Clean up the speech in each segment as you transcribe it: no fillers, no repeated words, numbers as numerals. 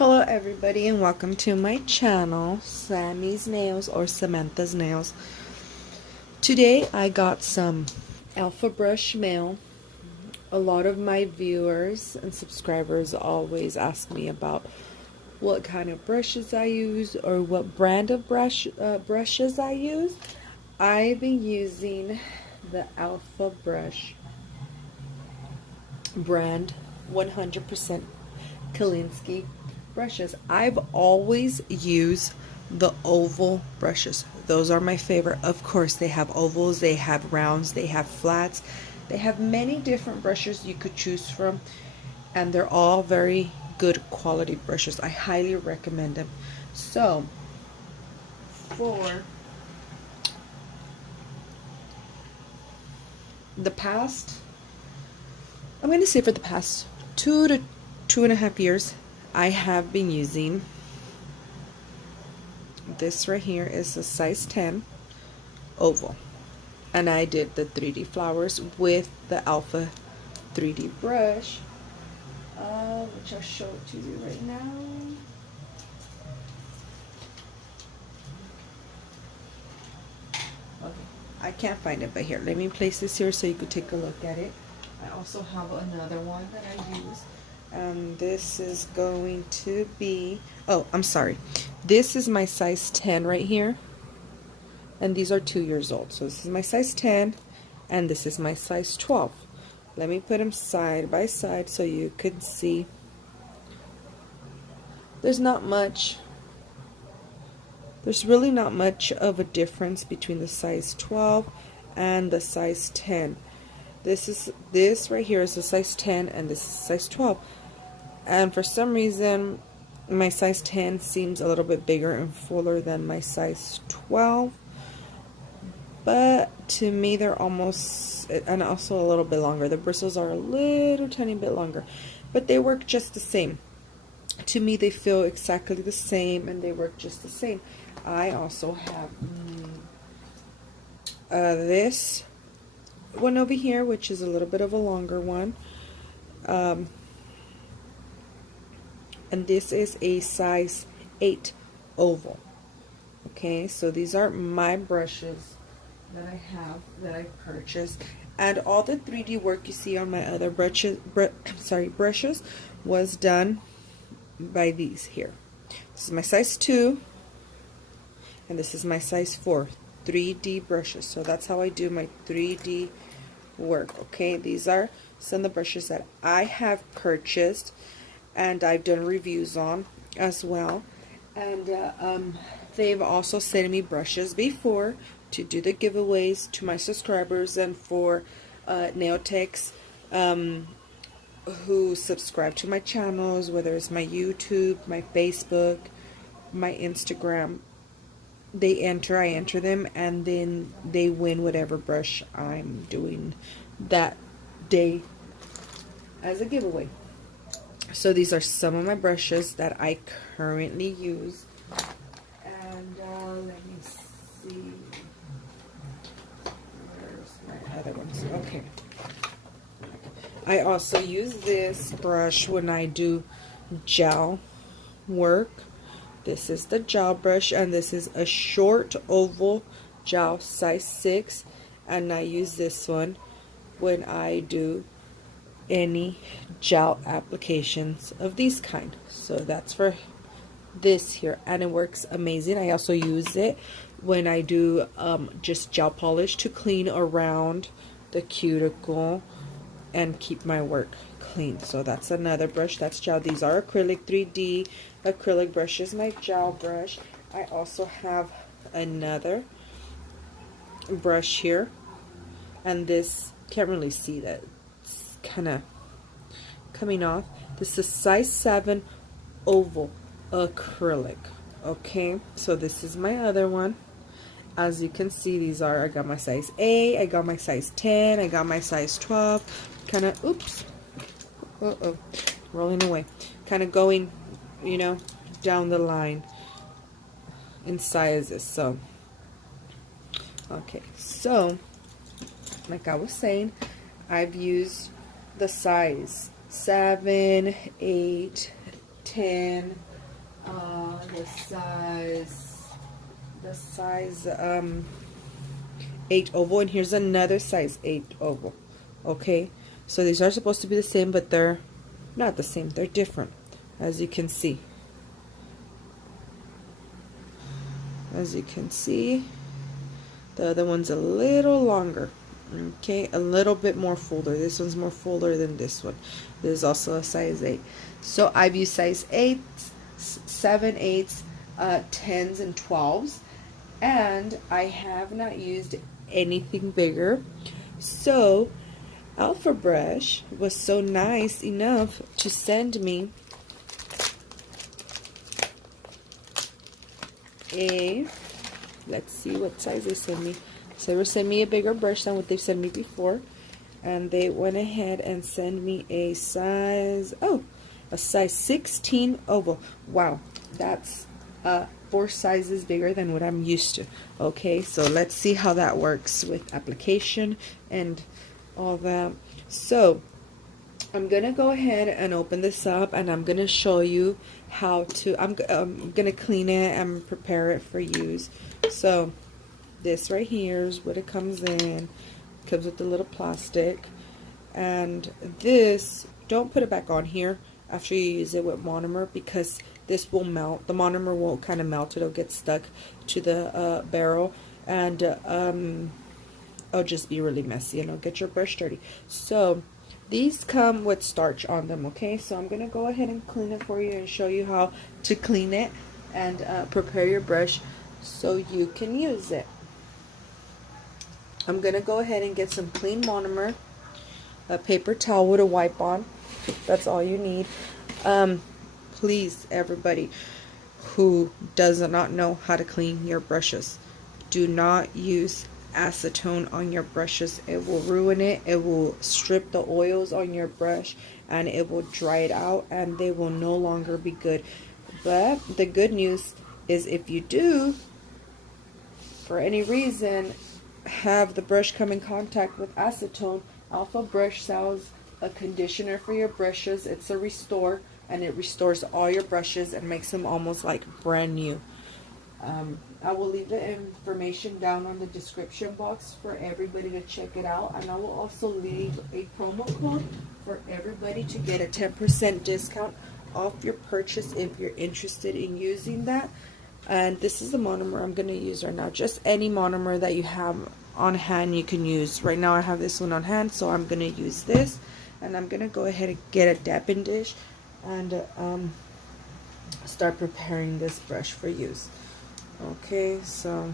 Hello everybody and welcome to my channel, Sammy's Nails or Samantha's Nails. Today I got some Alpha Brush mail. A lot of my viewers and subscribers always ask me about what kind of brushes I use or what brand of brushes I use. I've been using the Alpha Brush brand 100% Kolinsky brushes. I've always used the oval brushes. Those are my favorite. Of course, they have ovals, they have rounds, they have flats. They have many different brushes you could choose from, and they're all very good quality brushes. I highly recommend them. So, for the past, I'm going to say for the past 2 to 2.5 years, I have been using this right here is a size 10 oval, and I did the 3D flowers with the Alpha 3D brush, which I'll show it to you right now. Okay, I can't find it, but here, let me place this here so you could take a look at it. I also have another one that I use. This is going to be, oh, I'm sorry. This is my size 10 right here. And these are 2 years old. So this is my size 10 and this is my size 12. Let me put them side by side so you can see. There's really not much of a difference between the size 12 and the size 10. This right here is the size 10 and this is size 12. And for some reason my size 10 seems a little bit bigger and fuller than my size 12. But to me they're almost, and also a little bit longer. The bristles are a little tiny bit longer, but they work just the same. To me they feel exactly the same and they work just the same. I also have this one over here, which is a little bit of a longer one. And this is a size 8 oval. Okay, so these are my brushes that I have, that I purchased, and all the 3D work you see on my other brushes was done by these here. This is my size 2 and this is my size 4 3D brushes. So that's how I do my 3D work. Okay, these are some of the brushes that I have purchased and I've done reviews on as well. And they've also sent me brushes before to do the giveaways to my subscribers and for nail techs who subscribe to my channels, whether it's my YouTube, my Facebook, my Instagram. I enter them, and then they win whatever brush I'm doing that day as a giveaway. So these are some of my brushes that I currently use. And let me see. Where's my other ones? Okay. I also use this brush when I do gel work. This is the gel brush, and this is a short oval gel size 6. And I use this one when I do any gel applications of these kind. So that's for this here, and it works amazing. I also use it when I do just gel polish to clean around the cuticle and keep my work clean. So that's another brush. That's gel. These are acrylic 3D acrylic brushes. My gel brush. I also have another brush here, and this, can't really see that, kind of coming off. This is size 7 oval acrylic. Okay, so this is my other one. As you can see, these are, I got my size 8, I got my size 10, I got my size 12, kind of, oops, rolling away, kind of going, you know, down the line in sizes. So okay, so like I was saying, I've used the size 7, 8, 10, the size 8 oval, and here's another size 8 oval. Okay, so these are supposed to be the same, but they're not the same. They're different, as you can see. As you can see, the other one's a little longer. Okay, a little bit more folder. This one's more folder than this one. This is also a size 8. So I've used size 8, 7, 8s, 10s, and 12s. And I have not used anything bigger. So Alpha Brush was so nice enough to send me a, let's see what size they sent me. So they sent me a bigger brush than what they've sent me before, and they went ahead and sent me a size, a size 16 oval. Wow, that's 4 sizes bigger than what I'm used to. Okay, so let's see how that works with application and all that. So I'm gonna go ahead and open this up, and I'm gonna show you how to, I'm gonna clean it and prepare it for use. So this right here is what it comes in. It comes with the little plastic, and this, don't put it back on here after you use it with monomer, because this will melt. The monomer will kind of melt. It'll get stuck to the barrel, and it'll just be really messy, and it'll get your brush dirty. So these come with starch on them. Okay, so I'm gonna go ahead and clean it for you and show you how to clean it and prepare your brush so you can use it. I'm gonna go ahead and get some clean monomer, a paper towel to wipe on. That's all you need. Please, everybody who does not know how to clean your brushes, do not use acetone on your brushes. It will ruin it. It will strip the oils on your brush, and it will dry it out, and they will no longer be good. But the good news is, if you do, for any reason, have the brush come in contact with acetone, Alpha Brush sells a conditioner for your brushes. It's a restore, and it restores all your brushes and makes them almost like brand new. I will leave the information down on the description box for everybody to check it out, and I will also leave a promo code for everybody to get a 10% discount off your purchase if you're interested in using that. And this is the monomer I'm going to use right now. Just any monomer that you have on hand you can use. Right now I have this one on hand, so I'm going to use this, and I'm going to go ahead and get a dapping dish and start preparing this brush for use. Okay, so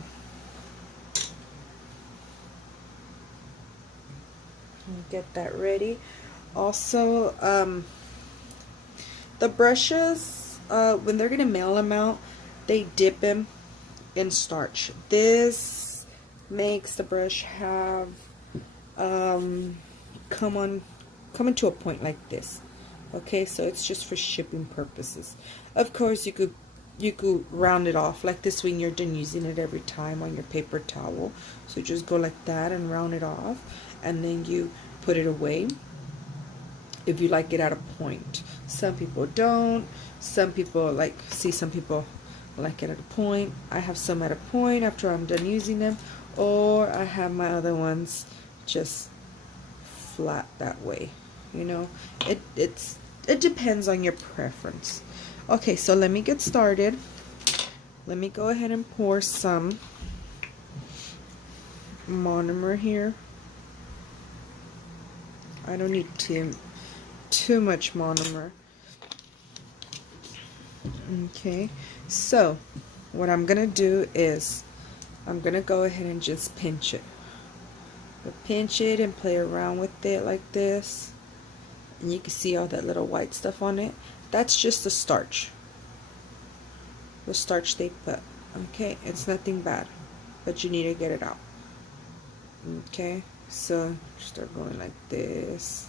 get that ready. Also, the brushes, when they're gonna mail them out, they dip them in starch. This makes the brush have come into a point like this. Okay, so it's just for shipping purposes. Of course, you could round it off like this when you're done using it every time on your paper towel. So just go like that and round it off, and then you put it away if you like it at a point. Some people don't. Some people some people like it at a point. I have some at a point after I'm done using them, or I have my other ones just flat that way. You know, it depends on your preference. Okay, so let me get started. Let me go ahead and pour some monomer here. I don't need too much monomer. Okay, so what I'm gonna do is I'm gonna go ahead and just pinch it. Pinch it and play around with it like this, and you can see all that little white stuff on it. That's just the starch they put. Okay, it's nothing bad, but you need to get it out. Okay, so start going like this.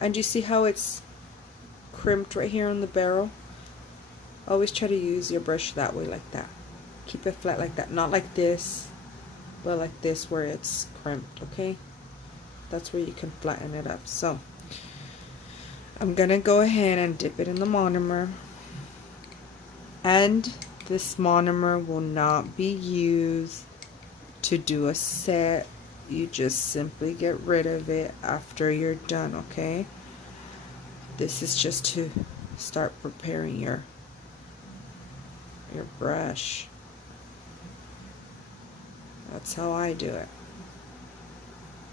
And you see how it's crimped right here on the barrel, always try to use your brush that way, like that. Keep it flat like that, not like this, but like this where it's crimped, okay? That's where you can flatten it up. So I'm gonna go ahead and dip it in the monomer, and this monomer will not be used to do a set. You just simply get rid of it after you're done, okay? This is just to start preparing your brush. That's how I do it.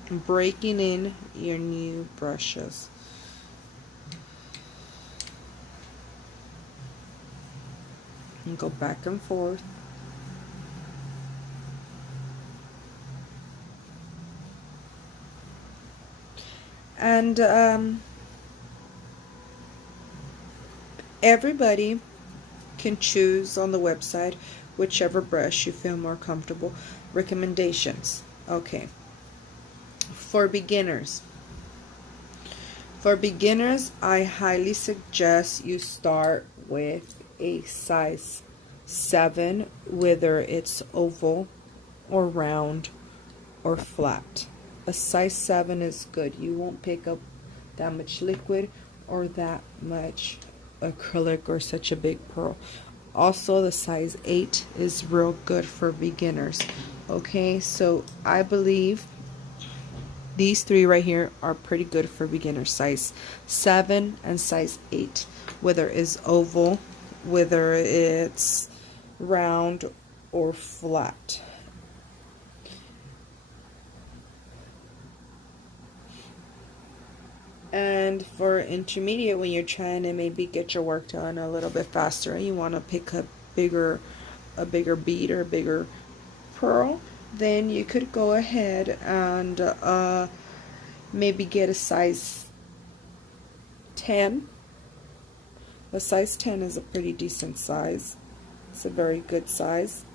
Breaking in your new brushes. And go back and forth. And everybody can choose on the website whichever brush you feel more comfortable. Recommendations. Okay. For beginners, I highly suggest you start with a size 7, whether it's oval or round or flat. A size 7 is good. You won't pick up that much liquid or that much acrylic or such a big pearl. Also, the size 8 is real good for beginners. Okay, so I believe these 3 right here are pretty good for beginners. Size 7 and size 8. Whether it's oval, whether it's round or flat. And for intermediate, when you're trying to maybe get your work done a little bit faster and you want to pick up a bigger bead or a bigger pearl, then you could go ahead and maybe get a size 10. A size 10 is a pretty decent size. It's a very good size.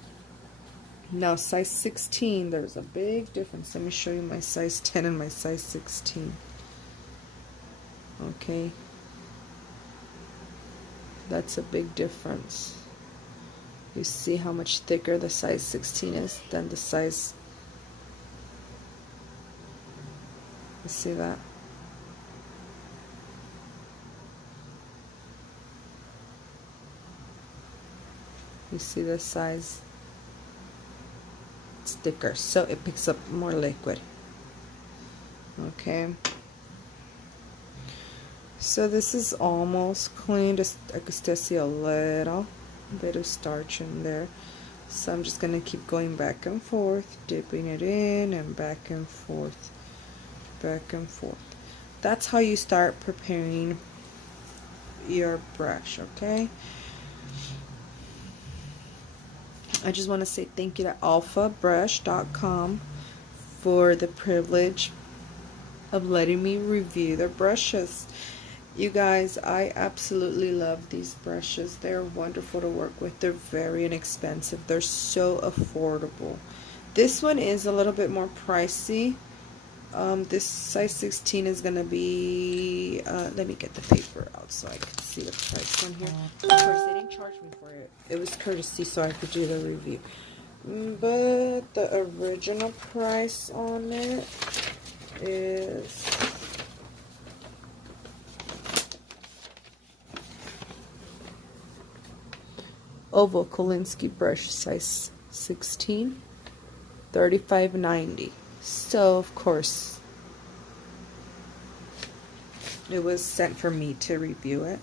Now size 16, there's a big difference. Let me show you my size 10 and my size 16. Okay, that's a big difference. You see how much thicker the size 16 is than the size. You see that? You see the size? It's thicker, so it picks up more liquid. Okay. So this is almost clean. Just I could still see a little bit of starch in there. So I'm just gonna keep going back and forth, dipping it in and back and forth, back and forth. That's how you start preparing your brush, okay? I just want to say thank you to alphabrush.com for the privilege of letting me review their brushes. You guys, I absolutely love these brushes. They're wonderful to work with. They're very inexpensive. They're so affordable. This one is a little bit more pricey. This size 16 is going to be, let me get the paper out so I can see the price on here. Of course, they didn't charge me for it. It was courtesy so I could do the review. But the original price on it is oval Kolinsky brush size 16, $35.90. So of course it was sent for me to review it,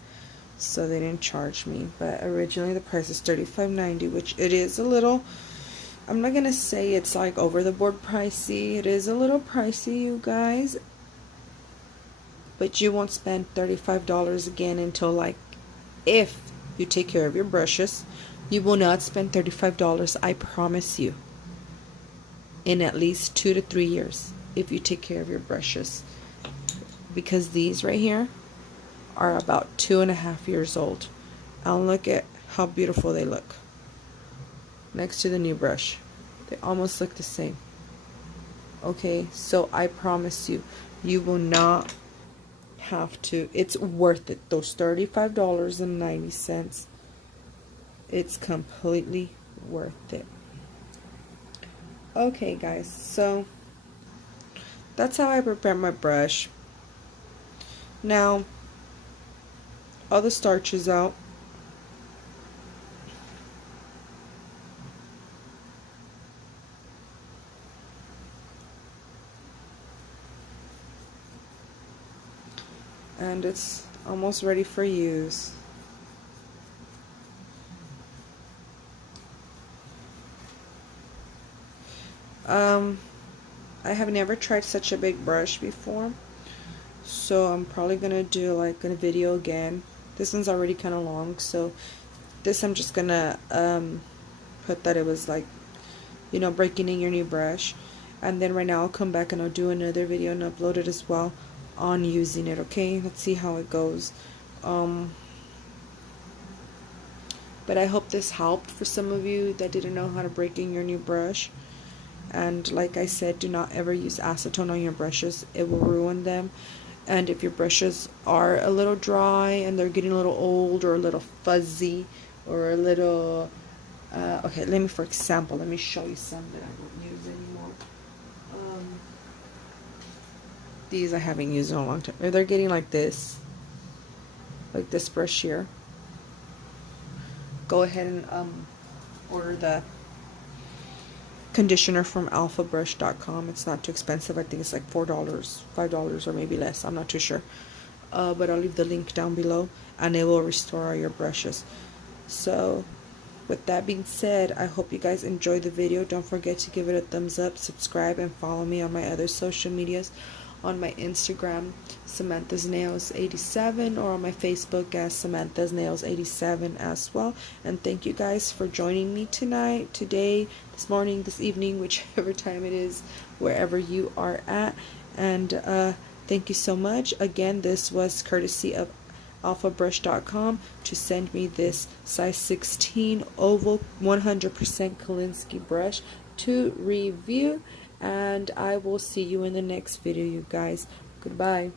so they didn't charge me. But originally the price is $35.90, which it is a little, I'm not gonna say it's like over the board pricey. It is a little pricey, you guys, but you won't spend $35 again until, like, if you take care of your brushes, you will not spend $35, I promise you, in at least 2 to 3 years if you take care of your brushes, because these right here are about 2.5 years old. And look at how beautiful they look next to the new brush. They almost look the same. Okay, so I promise you, you will not have to. It's worth it. Those $35.90. It's completely worth it. Okay, guys, so that's how I prepare my brush. Now, all the starch is out. And it's almost ready for use. I have never tried such a big brush before, so I'm probably gonna do like a video again. This one's already kind of long, so this I'm just gonna put that it was like, you know, breaking in your new brush, and then right now I'll come back and I'll do another video and upload it as well on using it. Okay, let's see how it goes. But I hope this helped for some of you that didn't know how to break in your new brush. And like I said, do not ever use acetone on your brushes. It will ruin them. And if your brushes are a little dry and they're getting a little old or a little fuzzy or a little okay, for example, let me show you some that I don't use anymore. These I haven't used in a long time. If they're getting like this brush here, go ahead and order the conditioner from alphabrush.com. It's not too expensive. I think it's like $4, $5, or maybe less. I'm not too sure. But I'll leave the link down below, and it will restore all your brushes. So with that being said, I hope you guys enjoyed the video. Don't forget to give it a thumbs up, subscribe, and follow me on my other social medias. On my Instagram, Samantha's Nails 87, or on my Facebook as Samantha's Nails 87 as well. And thank you guys for joining me tonight, today, this morning, this evening, whichever time it is, wherever you are at. And thank you so much. Again, this was courtesy of alphabrush.com to send me this size 16 oval 100% Kolinsky brush to review. And I will see you in the next video, you guys. Goodbye.